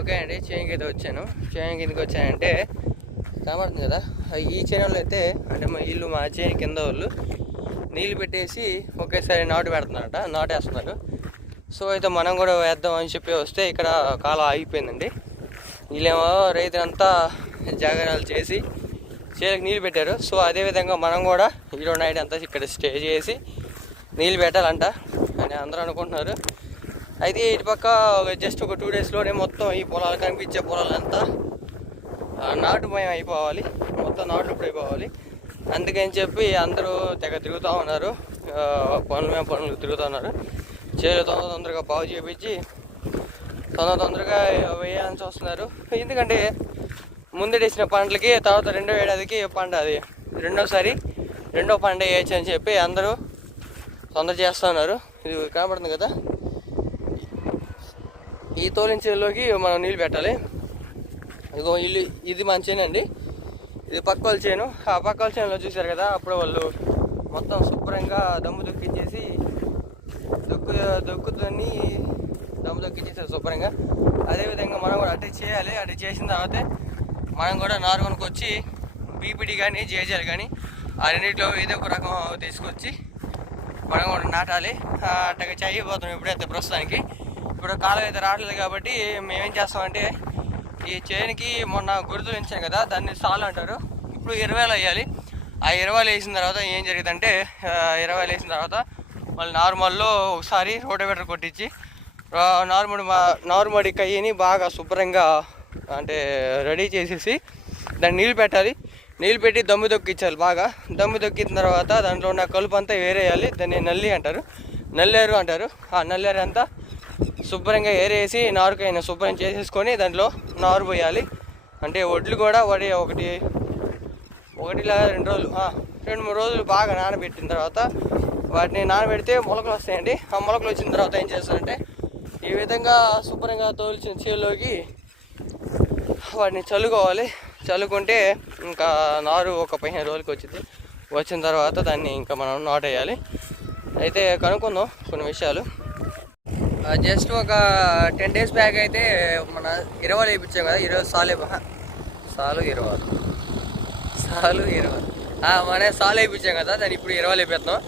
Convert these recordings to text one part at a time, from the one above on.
Okay అండి చేనుకి అయితే వచ్చాను. చేను కిందకి వచ్చానంటే కనబడుతుంది కదా? ఈ చేయంలో అయితే అంటే మా ఇల్లు మా చేను కింద వాళ్ళు నీళ్ళు పెట్టేసి ఒకేసారి నాటు పెడుతున్నారట నాటేస్తున్నారు. సో అయితే మనం కూడా వేద్దాం అని చెప్పి వస్తే ఇక్కడ కాలం ఆగిపోయిందండి. వీళ్ళేమో రైతులంతా జాగరణలు చేసి చేలకు నీళ్ళు పెట్టారు. సో అదేవిధంగా మనం కూడా ఈరోజు నైట్ అంతా ఇక్కడ స్టే చేసి నీళ్ళు పెట్టాలంట అని అందరూ అనుకుంటున్నారు. అయితే ఇటు పక్క జస్ట్ ఒక టూ డేస్లోనే మొత్తం ఈ పొలాలు కనిపించే పొలాలంతా నాటుమయం అయిపోవాలి. మొత్తం నాటు ఇప్పుడు అయిపోవాలి. అందుకని చెప్పి అందరూ తెగ తిరుగుతూ ఉన్నారు. పనుల మీద పనులు తిరుగుతూ ఉన్నారు. చేలు తొందర తొందరగా బాగు చేపించి తొందర తొందరగా వేయాల్సి వస్తున్నారు ఎందుకంటే ముందడేసిన పంటలకి తర్వాత రెండో ఏడాదికి పంట అది. రెండోసారి రెండో పంట వేయచ్చు అని చెప్పి అందరూ తొందర చేస్తూ ఉన్నారు. ఇది కనబడుతుంది కదా? ఈ తోలించేలోకి మనం నీళ్ళు పెట్టాలి. ఇదిగో ఇల్లు ఇది మన చేను అండి. ఇది పక్క వాళ్ళ చేను. ఆ పక్క వాళ్ళ చేనులో చూశారు కదా అప్పుడు వాళ్ళు మొత్తం శుభ్రంగా దమ్ము దొక్కించేసి దొక్కు దొక్కుతోని దమ్ము దొక్కించేసారు శుభ్రంగా. అదేవిధంగా మనం కూడా అటే చేయాలి అటు చేసిన తర్వాతే మనం కూడా నారు వచ్చి బీపీడీ కానీ జేజేలు కానీ ఆ రెండింటిలో ఏదో ఒక రకం తీసుకొచ్చి మనం కూడా నాటాలి. అట్టగా చేయబోతున్నాం ఇప్పుడైతే ప్రస్తుతానికి. ఇప్పుడు కాలం అయితే రావట్లేదు కాబట్టి మేమేం చేస్తామంటే ఈ చేనుకి మొన్న గుర్తు ఉంచాను కదా దాన్ని సాల్ అంటారు. ఇప్పుడు ఇరవైలు వేయాలి. ఆ ఇరవైలు వేసిన తర్వాత ఏం జరిగిందంటే ఇరవైలు వేసిన తర్వాత మళ్ళీ నార్మల్లో ఒకసారి రోటోవేటర్ కొట్టించి నార్మల్ మా- నార్మల్ కయ్యని బాగా శుభ్రంగా అంటే రెడీ చేసేసి దాన్ని నీళ్ళు పెట్టాలి. నీళ్ళు పెట్టి దమ్ము దొక్కించాలి బాగా. దమ్ము దొక్కిన తర్వాత దాంట్లో ఉన్న కలుపు అంతా వేరేయాలి. దాన్ని నల్లి అంటారు. నల్లేరు అంటారు. ఆ నల్లేరు అంతా శుభ్రంగా ఏరేసి నారుకైనా శుభ్రం చేసేసుకొని దాంట్లో నారు పోయాలి. అంటే వడ్లు కూడా వడి ఒకటి ఒకటి లేదా రెండు రోజులు రెండు మూడు రోజులు బాగా నానబెట్టిన తర్వాత వాటిని నానబెడితే మొలకలు వస్తాయండి. ఆ మొలకలు వచ్చిన తర్వాత ఏం చేస్తారంటే ఈ విధంగా శుభ్రంగా తోల్చిన చేలోకి వాటిని చల్లుకోవాలి. చల్లుకుంటే ఇంకా నారు ఒక పదిహేను రోజులకి వచ్చింది. వచ్చిన తర్వాత దాన్ని ఇంకా మనం నాటేయాలి. అయితే కనుక్కుందాం కొన్ని విషయాలు. జస్ట్ ఒక టెన్ డేస్ బ్యాక్ అయితే మన ఇరవై వేయించాం కదా ఇరవై సాలు సాలు ఇరవై. సాలు ఇరవై. మన సాలు వేయించాం కదా దాన్ని ఇప్పుడు ఇరవై వేపిస్తాం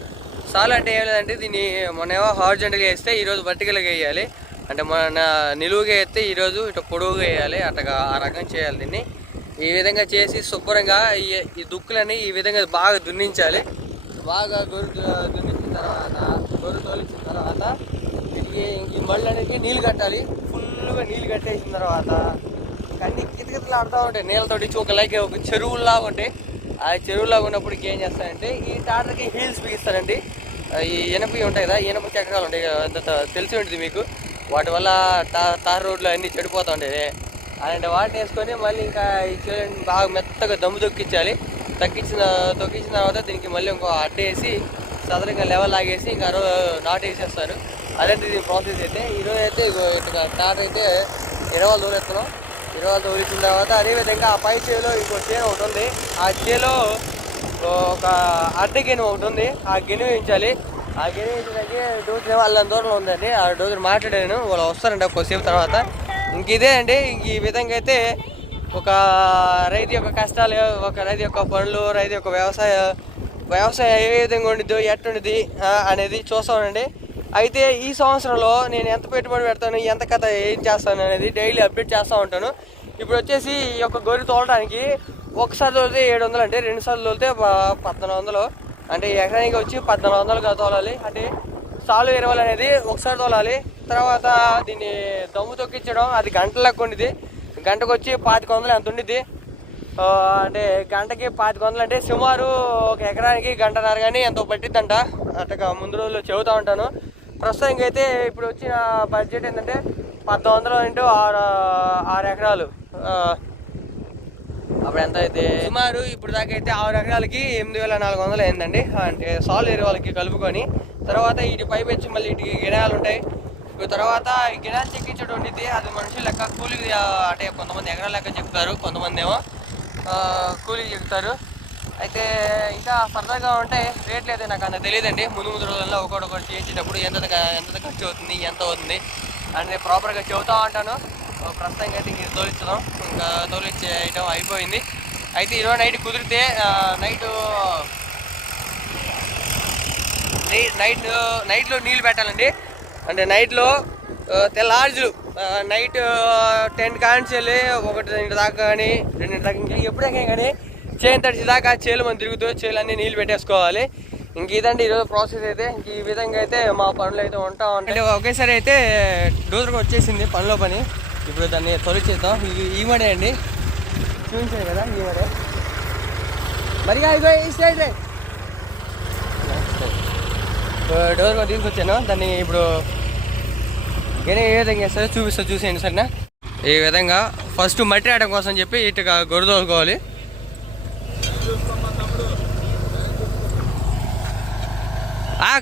సాలు అంటే ఏం లేదంటే దీన్ని మొన్నేమో హార్జెంట్గా వేస్తే ఈరోజు వర్టికల్గా వేయాలి. అంటే మన నిలువుగా వేస్తే ఈరోజు ఇటు పొడవుగా వేయాలి అట్లా ఆ రకం చేయాలి దీన్ని. ఈ విధంగా చేసి శుభ్రంగా ఈ ఈ దుక్కులని ఈ విధంగా బాగా దున్నించాలి. బాగా గొర్రె దున్నించిన తర్వాత గొర్రె తోలించిన తర్వాత ఈ మళ్ళీ అనేది నీళ్ళు కట్టాలి. ఫుల్గా నీళ్ళు కట్టేసిన తర్వాత కానీ కితకితలు ఆడుతూ ఉంటాయి నీళ్ళతోటి ఒక లైక్ ఒక చెరువులాగా ఉంటాయి ఆ చెరువులాగా ఉన్నప్పుడు ఏం చేస్తారంటే ఈ టాటర్కి హీల్స్ బిగిస్తారండి. ఈ ఇనప ఉంటాయి కదా ఇనప చక్రాలు ఉంటాయి అంత తెలిసి ఉంటుంది మీకు. వాటి వల్ల తా తార్ రోడ్లు అన్నీ చెడిపోతూ ఉంటాయి. అలాంటి వాటిని వేసుకొని మళ్ళీ ఇంకా ఈ చెరువుని బాగా మెత్తగా దమ్ము తొక్కించాలి. తగ్గించిన తొక్కించిన తర్వాత దీనికి మళ్ళీ ఇంకో అడ్డేసి సదరంగా లెవెల్ ఆగేసి ఇంకా రో అలాంటిది ప్రాసెస్ అయితే? ఈరోజు అయితే ఇగో ఇట్లా అయితే ఇరవై దూరం ఎత్తున్నాం ఇరవై తోలిసిన తర్వాత అదేవిధంగా ఆ పై చేలో ఇంకో చేను ఒకటి ఉంది. ఆ చేలో ఒక అడ్డ గెను ఒకటి ఉంది. ఆ గెను వేయించాలి. ఆ గెను వేయించడానికి డోజు వాళ్ళ దూరంలో ఉందండి. ఆ డోజు మాట్లాడాను వాళ్ళు వస్తారండి కొద్దిసేపు తర్వాత. ఇంక ఇదే అండి. ఇంక ఈ విధంగా అయితే ఒక రైతు యొక్క కష్టాలు ఒక రైతు యొక్క పనులు రైతు యొక్క వ్యవసాయ వ్యవసాయం ఏ విధంగా ఉండిద్దో ఎట్టుండిద్ది అనేది చూస్తామండి అయితే ఈ సంవత్సరంలో నేను ఎంత పెట్టుబడి పెడతాను ఎంత కథ ఏం చేస్తాను అనేది డైలీ అప్డేట్ చేస్తూ ఉంటాను. ఇప్పుడు వచ్చేసి ఈ యొక్క గొర్రె తోలడానికి ఒకసారి తోలితే ఏడు వందలు అంటే రెండు సార్లు తోలితే పద్నాలుగు వందలు. అంటే ఎకరానికి వచ్చి పద్నాలుగు వందలుగా తోలాలి. అంటే సాలు ఎరువులు అనేది ఒకసారి తోలాలి. తర్వాత దీన్ని దమ్ము తొక్కించడం అది గంటలకు ఉండిది గంటకు వచ్చి పాతిక వందలు ఎంత ఉండిద్ది? అంటే గంటకి పాతిక వందలు అంటే సుమారు ఒక ఎకరానికి గంటన్నర కానీ ఎంతో పట్టిద్దంట. అట్టగా ముందు రోజుల్లో చెబుతూ ఉంటాను. ప్రస్తుతానికి అయితే ఇప్పుడు వచ్చిన బడ్జెట్ ఏంటంటే పద్నాలుగు వందలు ఇంటూ ఆరు ఆరు ఎకరాలు. అప్పుడు ఎంత అయితే? సుమారు ఇప్పుడు దాకా అయితే ఆరు ఎకరాలకి ఎనిమిది వేల నాలుగు వందలు అయిందండి. అంటే సాల్ వాళ్ళకి కలుపుకొని తర్వాత ఇటు పైపు వచ్చి మళ్ళీ ఇటు గిడాలు ఉంటాయి. ఇప్పుడు తర్వాత ఈ గిడాలు చెక్కించడం అది మనుషులు లెక్క కూలికి అంటే కొంతమంది ఎకరాల లెక్క చెప్తారు కొంతమంది ఏమో కూలికి చెప్తారు. అయితే ఇంకా సరదాగా ఉంటే రేట్లు అయితే నాకు అంత తెలియదండి. ముందు ముందు రోజుల్లో ఒకటి ఒకటి చేసేటప్పుడు ఎంత ఎంత ఖర్చు అవుతుంది ఎంత అవుతుంది అని ప్రాపర్గా చెబుతా ఉంటాను. ప్రస్తుతంగా ప్రస్తుతానికి అయితే ఇంక ఇది ఇంకా తోలించే ఐటమ్ అయిపోయింది. అయితే ఈరోజు నైట్ కుదిరితే నైట్ నైట్ నైట్లో నీళ్ళు పెట్టాలండి. అంటే నైట్లో తెల్లార్జులు నైట్ టెన్ కాన్స్ వెళ్ళి ఒకటి రెండు దాకా కానీ రెండు దాకా ఇంకా ఎప్పుడైనా కానీ చేను తడిచేదాకా చేలు మనం తిరుగుతూ చేలు అన్ని నీళ్ళు పెట్టేసుకోవాలి. ఇంక ఇదండి ఈరోజు ప్రాసెస్ అయితే. ఇంక ఈ విధంగా అయితే మా పనులు అయితే ఉంటా ఉంటాయి. ఒకేసారి అయితే డోజర్కి వచ్చేసింది పనిలో పని. ఇప్పుడు దాన్ని తొలిచేద్దాం. ఇది ఈ మడే అండి. చూపించాయి కదా ఈ మడే. మరిగా ఇగో ఈ సైడ్ డోర్ తీసుకొచ్చాను. దాన్ని ఇప్పుడు గనే ఏ విధంగా చేస్తారో చూపిస్తా చూసేయండి సరేనా? ఈ విధంగా ఫస్ట్ మట్టి ఆడడం కోసం చెప్పి ఇటుగా గొడదోలుకోవాలి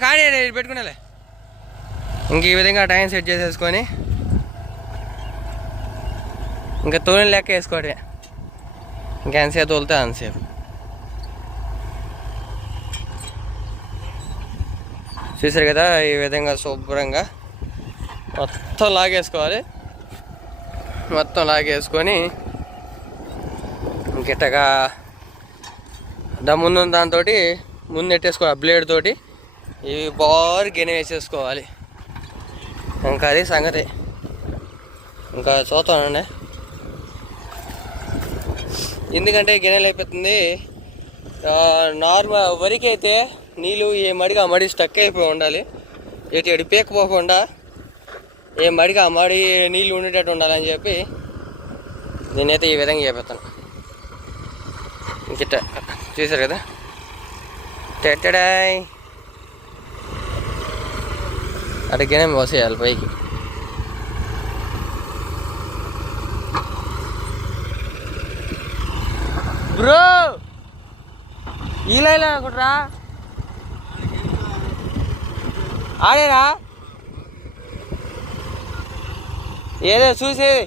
కానీ పెట్టుకునేలే. ఇంక ఈ విధంగా టైం సెట్ చేసేసుకొని ఇంకా తోలిన లెక్క వేసుకోవడమే. ఇంకా ఎంతసేపు తోలితే అంతసేపు. చూసారు కదా ఈ విధంగా శుభ్రంగా మొత్తం లాగేసుకోవాలి. మొత్తం లాగేసుకొని ఇంకెట్టగా దా ముందు దాంతో ముందు నెట్టేసుకోవాలి బ్లేడ్ తోటి. ఇవి బారు గిన్నె వేసేసుకోవాలి. ఇంకా అది సంగతి? ఇంకా చూస్తానండి ఎందుకంటే గిన్నెలు అయిపోతుంది నార్మల్ వరికి అయితే నీళ్ళు ఏ మడిగా ఆ మడి స్టక్ అయిపోయి ఉండాలి. ఎటు ఎటు పీకపోకుండా ఏ మడిగా ఆ మడి నీళ్ళు ఉండేటట్టు ఉండాలని చెప్పి నేనైతే ఈ విధంగా చేపిస్తాను. ఇంకిట్ట చూసారు కదా? టెట్టడాయ్ అడిగినే మోసేయాలి పైకి బ్రో ఈ ఇలా అనుకుంటారా ఆడేరా ఏదో చూసేది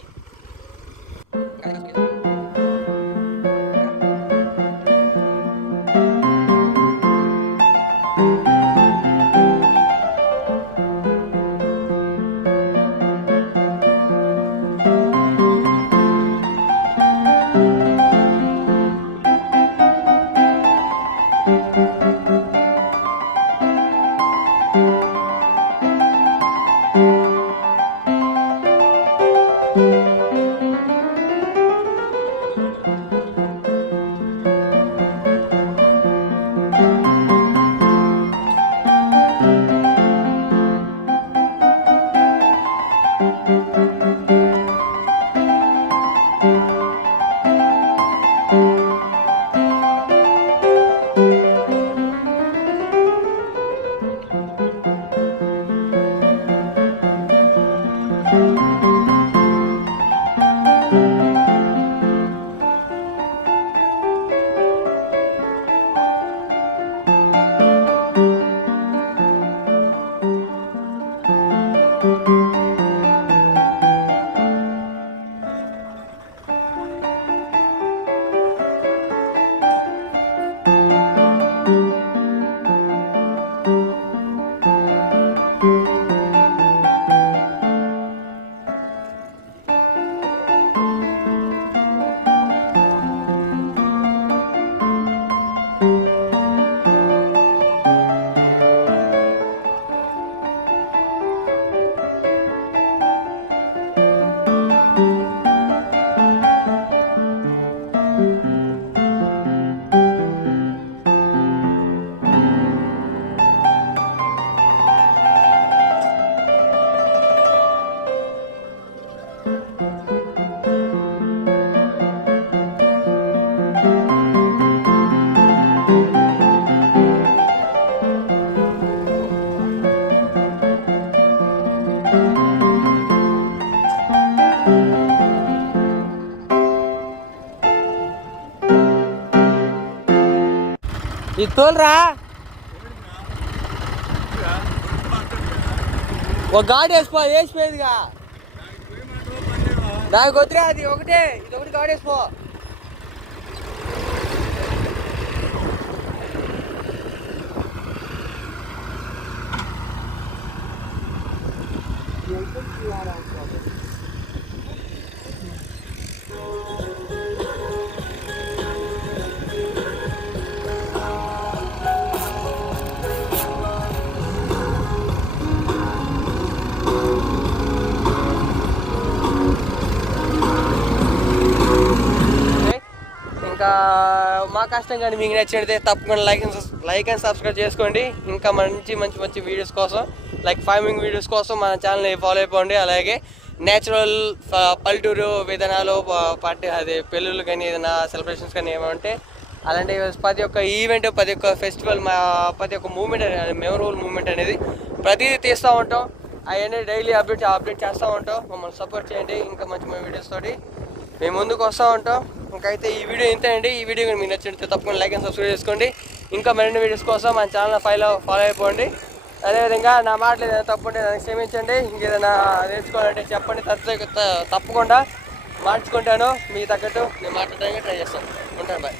ఇది తోలురా. ఒక గాడి వేసిపో వేసిపోయేదిగా. దానికి వద్దురా అది ఒకటే ఇది ఒకటి గాడి వేసిపో కష్టం కానీ మీకు నచ్చినట్లయితే తప్పకుండా like and like and subscribe చేసుకోండి. ఇంకా మంచి మంచి మంచి వీడియోస్ కోసం లైక్ ఫార్మింగ్ వీడియోస్ కోసం మన ఛానల్ని ఫాలో అయిపోండి. అలాగే నేచురల్ పల్లెటూరు విధానాలు పార్టీ అదే పెళ్ళిళ్ళు కానీ ఏదైనా సెలబ్రేషన్స్ కానీ ఏమైనా ఉంటే అలాంటి ప్రతి ఒక్క ఈవెంట్ ప్రతి ఒక్క ఫెస్టివల్ ప్రతి ఒక్క మూమెంట్ అనేది మెమరబుల్ మూమెంట్ అనేది ప్రతిదీ తీస్తూ ఉంటాం. అవన్నీ డైలీ అప్డేట్ అప్డేట్ చేస్తూ ఉంటాం. మమ్మల్ని సపోర్ట్ చేయండి. ఇంకా మంచి మంచి వీడియోస్ తోటి మేము ముందుకు వస్తూ ఉంటాం. ఇంకైతే ఈ వీడియో ఇంతే అండి ఈ వీడియో మీకు నచ్చినట్లయితే తప్పకుండా లైక్ అండ్ సబ్స్క్రైబ్ చేసుకోండి. ఇంకా మరిన్ని వీడియోస్ కోసం మన ఛానల్ ఫైలో ఫాలో అయిపోండి. అదేవిధంగా నా మాటలు ఏదైనా తప్పుంటే నన్ను క్షమించండి. ఇంకేదైనా నేర్చుకోవాలంటే చెప్పండి. తప్పకుండా మార్చుకుంటాను. మీకు తగ్గట్టు నేను మాట్లాడడానికి ట్రై చేస్తాను. ఉంటాను బాయ్.